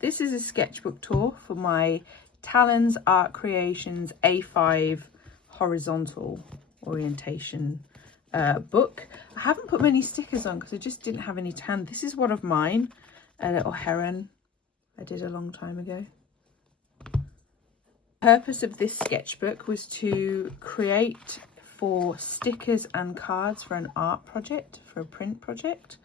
This is a sketchbook tour for my Talons Art Creations A5 horizontal orientation book. I haven't put many stickers on because I just didn't have any to hand. This is one of mine, a little heron I did a long time ago. The purpose of this sketchbook was to create for stickers and cards for an art project, for a print project,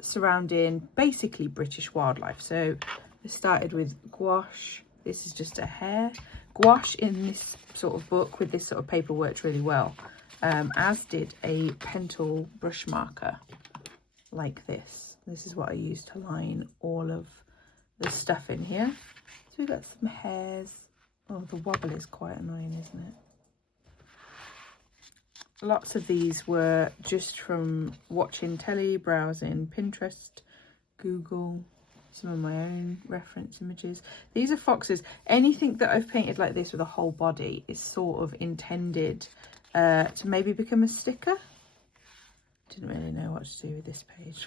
surrounding basically British wildlife. So I started with gouache. This is just a hare. Gouache in this sort of book with this sort of paper worked really well, as did a pentel brush marker like this. This is what I used to line all of the stuff in here. So we've got some hares. Oh, the wobble is quite annoying, isn't it? Lots of these were just from watching telly, browsing Pinterest, Google, some of my own reference images. These are foxes. Anything that I've painted like this with a whole body is sort of intended to maybe become a sticker. Didn't really know what to do with this page.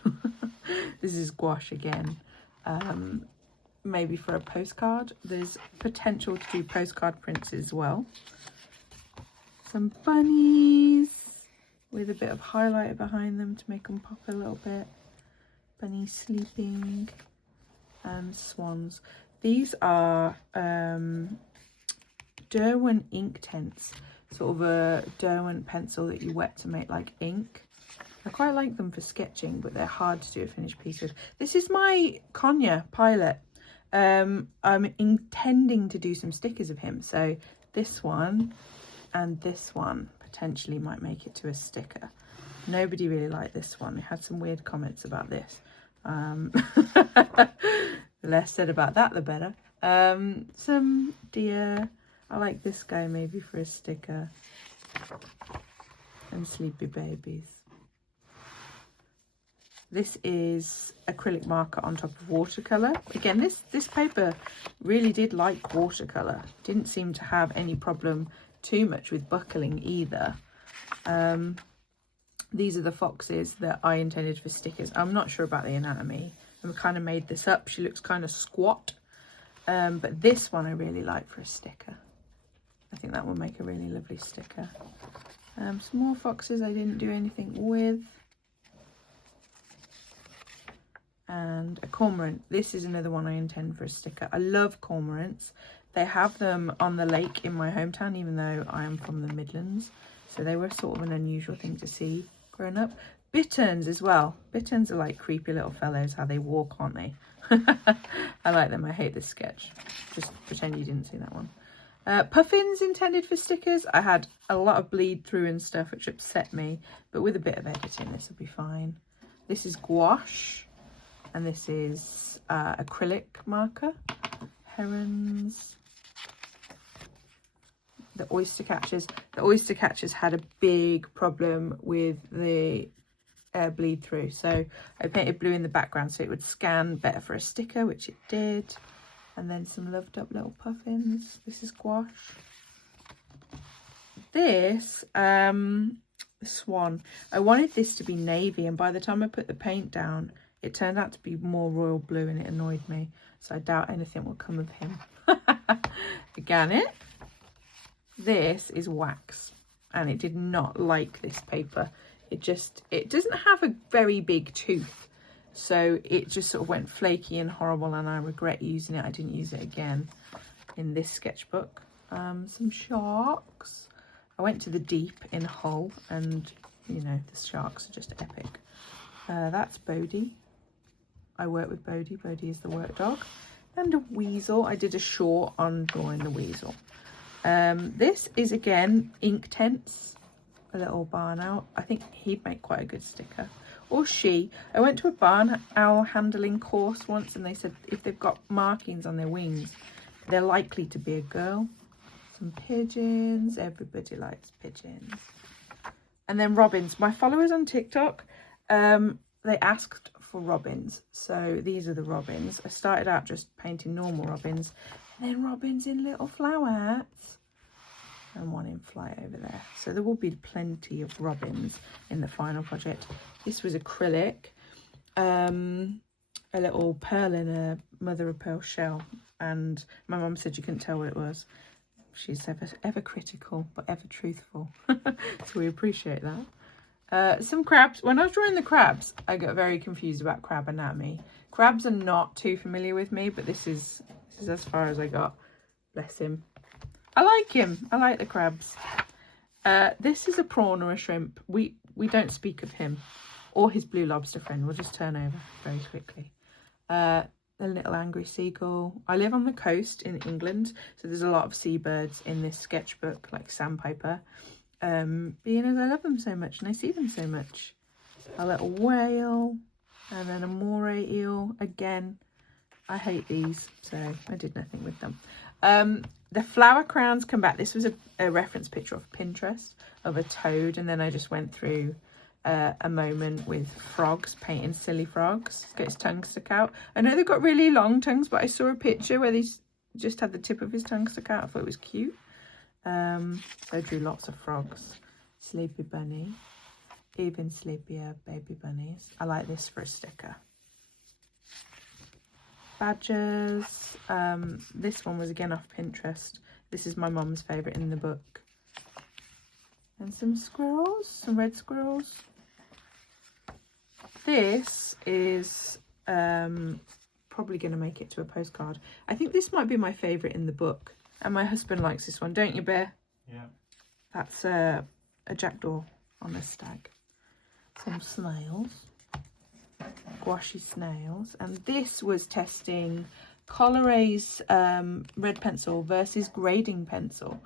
This is gouache again. Maybe for a postcard. There's potential to do postcard prints as well. Some bunnies with a bit of highlighter behind them to make them pop a little bit. Bunnies sleeping. Swans. These are Derwent ink tents. Sort of a Derwent pencil that you wet to make like ink. I quite like them for sketching, but they're hard to do a finished piece with. This is my Konya pilot. I'm intending to do some stickers of him. So this one and this one potentially might make it to a sticker. Nobody really liked this one. We had some weird comments about this. The less said about that, the better. Some deer. I like this guy maybe for a sticker. And sleepy babies. This is acrylic marker on top of watercolour. Again, this paper really did like watercolour. Didn't seem to have any problem too much with buckling either. These are the foxes that I intended for stickers. I'm not sure about the anatomy. I kind of made this up. She looks kind of squat. But this one I really like for a sticker. I think that will make a really lovely sticker. Some more foxes I didn't do anything with. And a cormorant. This is another one I intend for a sticker. I love cormorants. They have them on the lake in my hometown, even though I am from the Midlands. So they were sort of an unusual thing to see growing up. Bitterns as well. Bitterns are like creepy little fellows, how they walk, aren't they? I like them. I hate this sketch. Just pretend you didn't see that one. Puffins intended for stickers. I had a lot of bleed through and stuff, which upset me. But with a bit of editing, this will be fine. This is gouache. And this is acrylic marker. Herons. The oyster catchers. The oyster catchers had a big problem with the bleed through. So I painted blue in the background so it would scan better for a sticker, which it did. And then some loved up little puffins. This is gouache. This, swan. I wanted this to be navy, and by the time I put the paint down, it turned out to be more royal blue and it annoyed me. So I doubt anything will come of him. Again, this is wax. And it did not like this paper. It doesn't have a very big tooth. So it just sort of went flaky and horrible, and I regret using it. I didn't use it again in this sketchbook. Some sharks. I went to the deep in Hull, and you know, the sharks are just epic. That's Bodhi. I work with Bodhi. Bodhi is the work dog. And a weasel. I did a short on drawing the weasel. This is again ink tents. A little barn owl. I think he'd make quite a good sticker. Or she. I went to a barn owl handling course once, and they said if they've got markings on their wings, they're likely to be a girl. Some pigeons. Everybody likes pigeons. And then robins. My followers on TikTok, they asked for robins. So these are the robins. I started out just painting normal robins, and then robins in little flower hats. And one in flight over there. So there will be plenty of robins in the final project. This was acrylic. a little pearl in a mother of pearl shell, and my mum said you couldn't tell what it was. She's ever critical but ever truthful. So we appreciate that. Some crabs. When I was drawing the crabs, I got very confused about crab anatomy. Crabs are not too familiar with me, but this is as far as I got. Bless him. I like him. I like the crabs. This is a prawn or a shrimp. We don't speak of him or his blue lobster friend. We'll just turn over very quickly. A little angry seagull. I live on the coast in England, so there's a lot of seabirds in this sketchbook, like sandpiper. Being as I love them so much and I see them so much. A little whale, and then a moray eel. Again, I hate these, so I did nothing with them. The flower crowns come back. This was a reference picture off Pinterest of a toad, and then I just went through a moment with frogs, painting silly frogs. Get his tongue stuck out. I know they've got really long tongues, but I saw a picture where these just had the tip of his tongue stuck out. I thought it was cute. So I drew lots of frogs. Sleepy bunny, even sleepier baby bunnies. I like this for a sticker. Badgers. This one was again off Pinterest. This is my mum's favourite in the book. And some squirrels, some red squirrels. This is probably going to make it to a postcard. I think this might be my favourite in the book. And my husband likes this one, don't you, Bear? Yeah. That's a jackdaw on a stag. Some snails. Gouache snails. And this was testing Colorays red pencil versus grading pencil.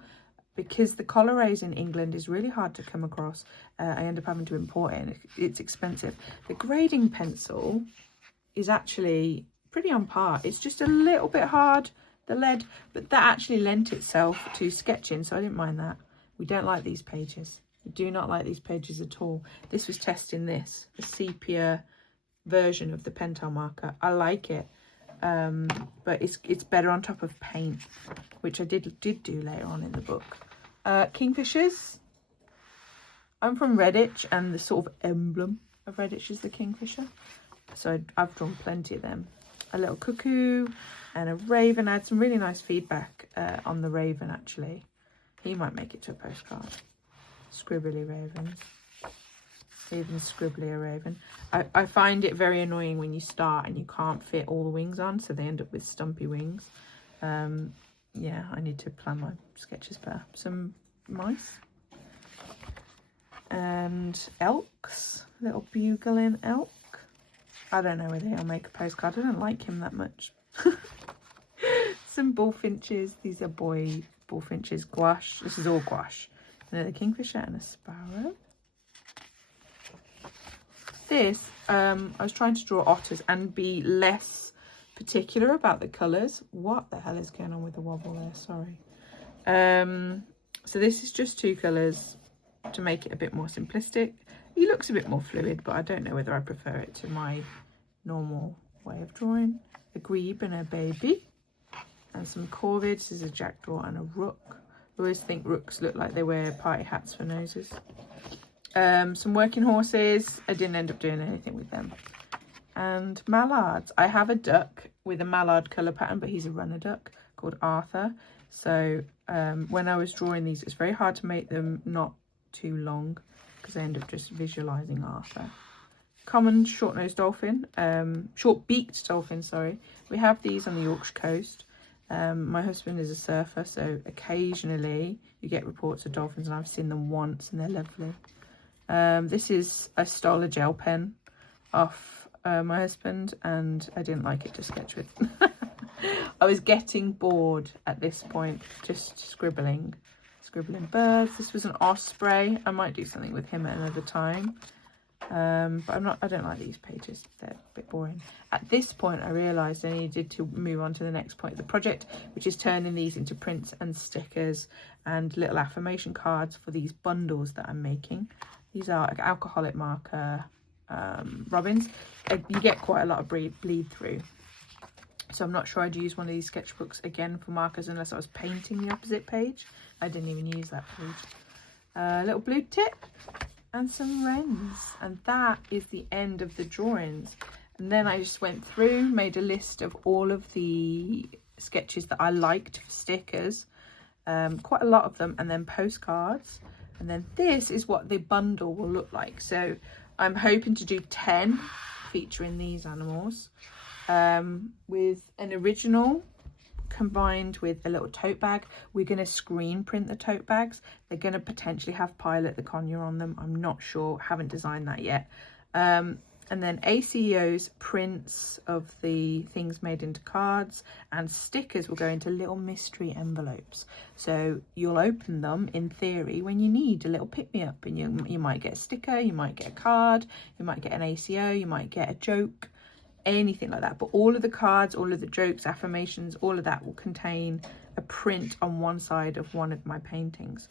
Because the Colorays in England is really hard to come across. I end up having to import it and it's expensive. The grading pencil is actually pretty on par. It's just a little bit hard, the lead, but that actually lent itself to sketching, so I didn't mind that. We don't like these pages. We do not like these pages at all. This was testing this, a sepia version of the Pentel marker. I like it, but it's better on top of paint, which I did do later on in the book. Kingfishers. I'm from Redditch, and the sort of emblem of Redditch is the kingfisher, so I've drawn plenty of them. A little cuckoo and a raven. I had some really nice feedback on the raven, actually. He might make it to a postcard. Scribbly ravens. Even scribbly raven. I find it very annoying when you start and you can't fit all the wings on, so they end up with stumpy wings. Yeah, I need to plan my sketches better. Some mice. And elks. Little bugling elk. I don't know whether he'll make a postcard. I don't like him that much. Some bullfinches. These are boy bullfinches. Gouache. This is all gouache. Another kingfisher and a sparrow. This, I was trying to draw otters and be less particular about the colours. What the hell is going on with the wobble there? Sorry. So this is just two colours to make it a bit more simplistic. He looks a bit more fluid, but I don't know whether I prefer it to my normal way of drawing. A grebe and a baby. And some corvids. This is a jackdaw and a rook. I always think rooks look like they wear party hats for noses. Some working horses. I didn't end up doing anything with them. And mallards. I have a duck with a mallard colour pattern, but he's a runner duck called Arthur. So when I was drawing these, it's very hard to make them not too long because I end up just visualising Arthur. Common short-nosed dolphin, short-beaked dolphin, sorry. We have these on the Yorkshire coast. My husband is a surfer, so occasionally you get reports of dolphins, and I've seen them once and they're lovely. I stole a gel pen off my husband, and I didn't like it to sketch with. I was getting bored at this point, just scribbling birds. This was an osprey. I might do something with him at another time. But I don't like these pages. They're a bit boring. At this point, I realised I needed to move on to the next point of the project, which is turning these into prints and stickers and little affirmation cards for these bundles that I'm making. These are alcoholic marker robins. You get quite a lot of bleed through. So I'm not sure I'd use one of these sketchbooks again for markers unless I was painting the opposite page. I didn't even use that page. A little blue tip and some wrens. And that is the end of the drawings. And then I just went through, made a list of all of the sketches that I liked for stickers, quite a lot of them, and then postcards. And then this is what the bundle will look like. So I'm hoping to do 10 featuring these animals, with an original combined with a little tote bag. We're going to screen print the tote bags. They're going to potentially have Pilot the Conure on them. I'm not sure, haven't designed that yet. And then ACEO's prints of the things made into cards, and stickers will go into little mystery envelopes. So you'll open them in theory when you need a little pick-me-up, and you might get a sticker, you might get a card, you might get an ACO, you might get a joke, anything like that. But all of the cards, all of the jokes, affirmations, all of that will contain a print on one side of one of my paintings,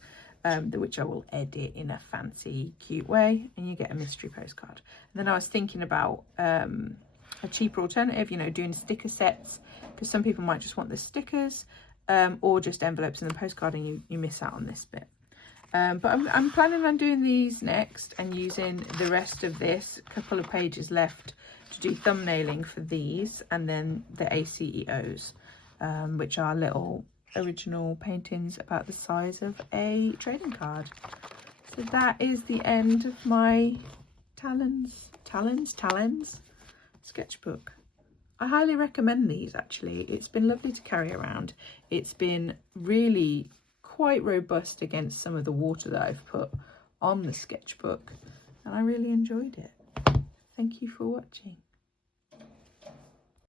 which I will edit in a fancy, cute way, and you get a mystery postcard. And then I was thinking about a cheaper alternative, you know, doing sticker sets, because some people might just want the stickers, or just envelopes and the postcard, and you miss out on this bit. But I'm planning on doing these next and using the rest of this, couple of pages left, to do thumbnailing for these, and then the ACEOs, which are little original paintings about the size of a trading card. So that is the end of my Talons sketchbook. I highly recommend these, actually. It's been lovely to carry around. It's been really quite robust against some of the water that I've put on the sketchbook, and I really enjoyed it. Thank you for watching.